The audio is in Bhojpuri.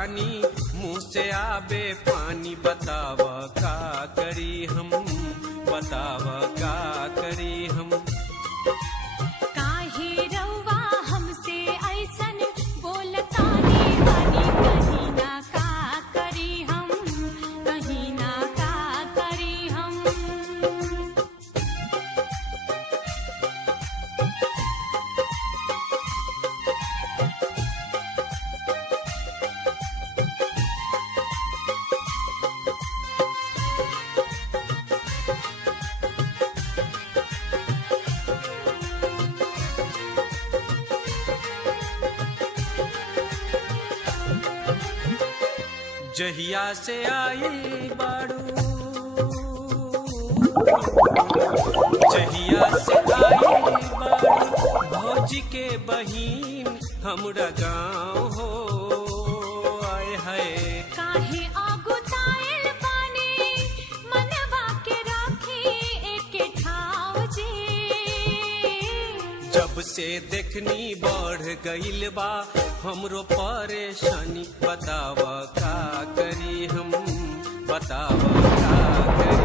रानी मुँह से आबे पानी बताव का करी हम बताव का करी हम काहे रउआ हमसे ऐसन बोलतानी बानी कहीं ना का करी हम कहीं ना का करी हम जहिया से आई बाड़ू जहिया से आई बाड़ू भौजी के बहिन हमरा गाँव हो आए है काहे आगुताइल बानी मनवा के राखी एके ठाव जी जब से देखनी बढ़ गइल बा हमरो परेशानी बताव का करी हम बताव का करी